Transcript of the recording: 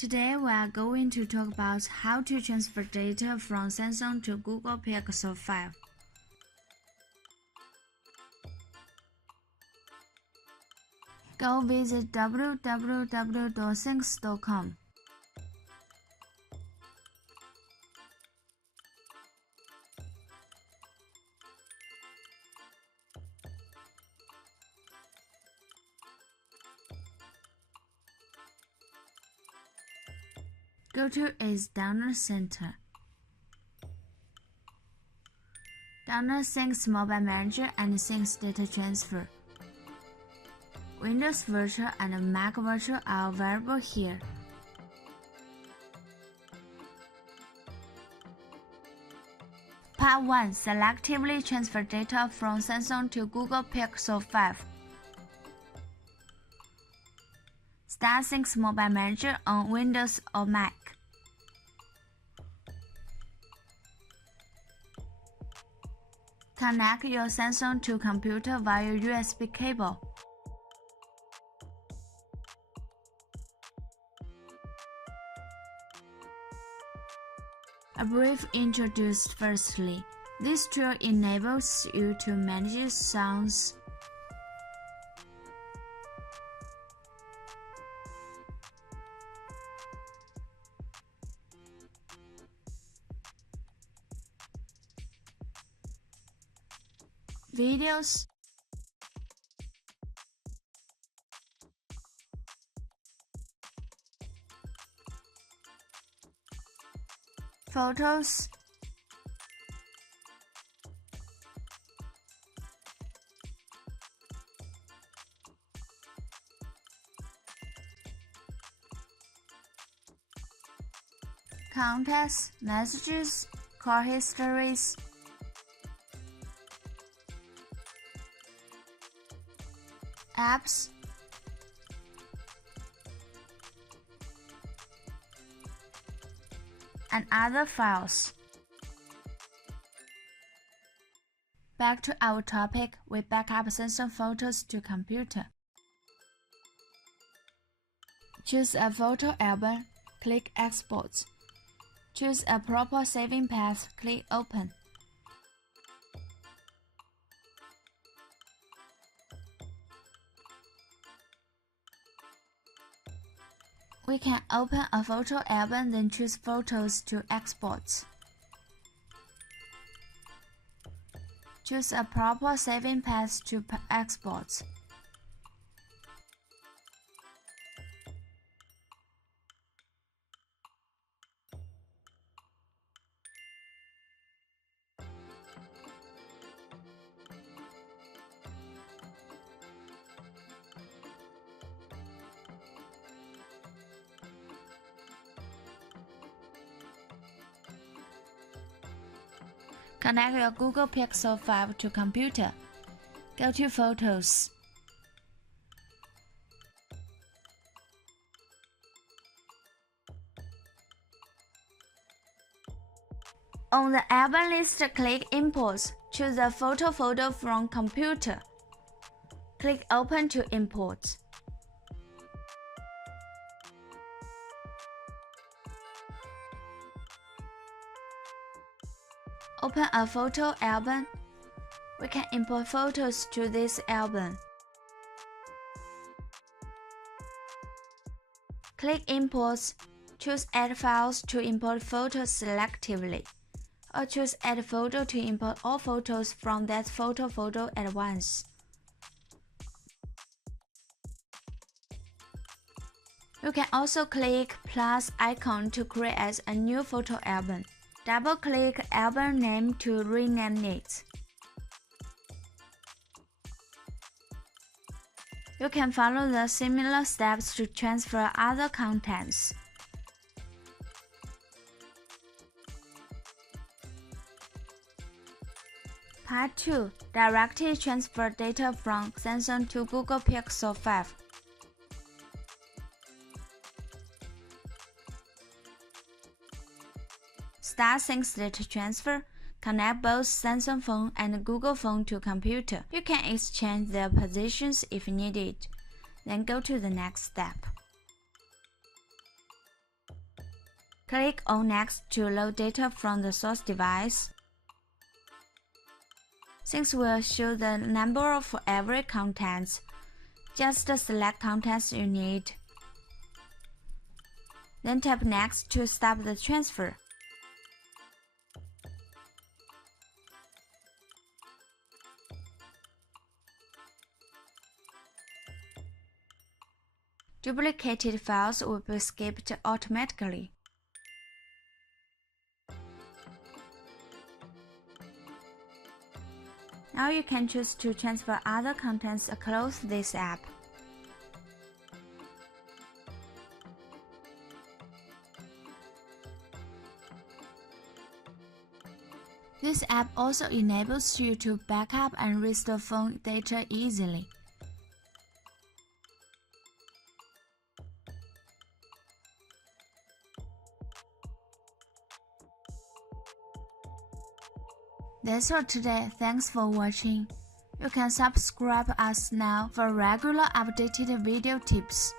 Today we are going to talk about how to transfer data from Samsung to Google Pixel 5. Go visit www.things.com. Go to its Download Center. Download Things Mobile Manager and Things Data Transfer. Windows Virtual and Mac Virtual are available here. Part 1. Selectively transfer data from Samsung to Google Pixel 5. Start Things Mobile Manager on Windows or Mac. Connect your Samsung to computer via USB cable. A brief introduced firstly. This tool enables you to manage sounds, videos, photos, contacts, messages, call histories, apps, and other files. Back to our topic, we back up Samsung photos to computer. Choose a photo album, click Export. Choose a proper saving path, click Open. We can open a photo album, then choose Photos to export. Choose a proper saving path to export. Connect your Google Pixel 5 to computer. Go to Photos. On the album list, click Import. Choose the photo folder from computer. Click Open to import. Open a photo album. We can import photos to this album. Click Import. Choose Add Files to import photos selectively, or choose Add Photo to import all photos from that photo folder at once. You can also click plus icon to create a new photo album. Double-click album name to rename it. You can follow the similar steps to transfer other contents. Part 2. Directly transfer data from Samsung to Google Pixel 5. Start Things Data Transfer. Connect both Samsung phone and Google phone to computer. You can exchange their positions if needed. Then go to the next step. Click on Next to load data from the source device. Things will show the number for every content. Just select contents you need. Then tap Next to stop the transfer. Duplicated files will be skipped automatically. Now you can choose to transfer other contents across this app. This app also enables you to backup and restore phone data easily. That's all today. Thanks for watching. You can subscribe us now for regular updated video tips.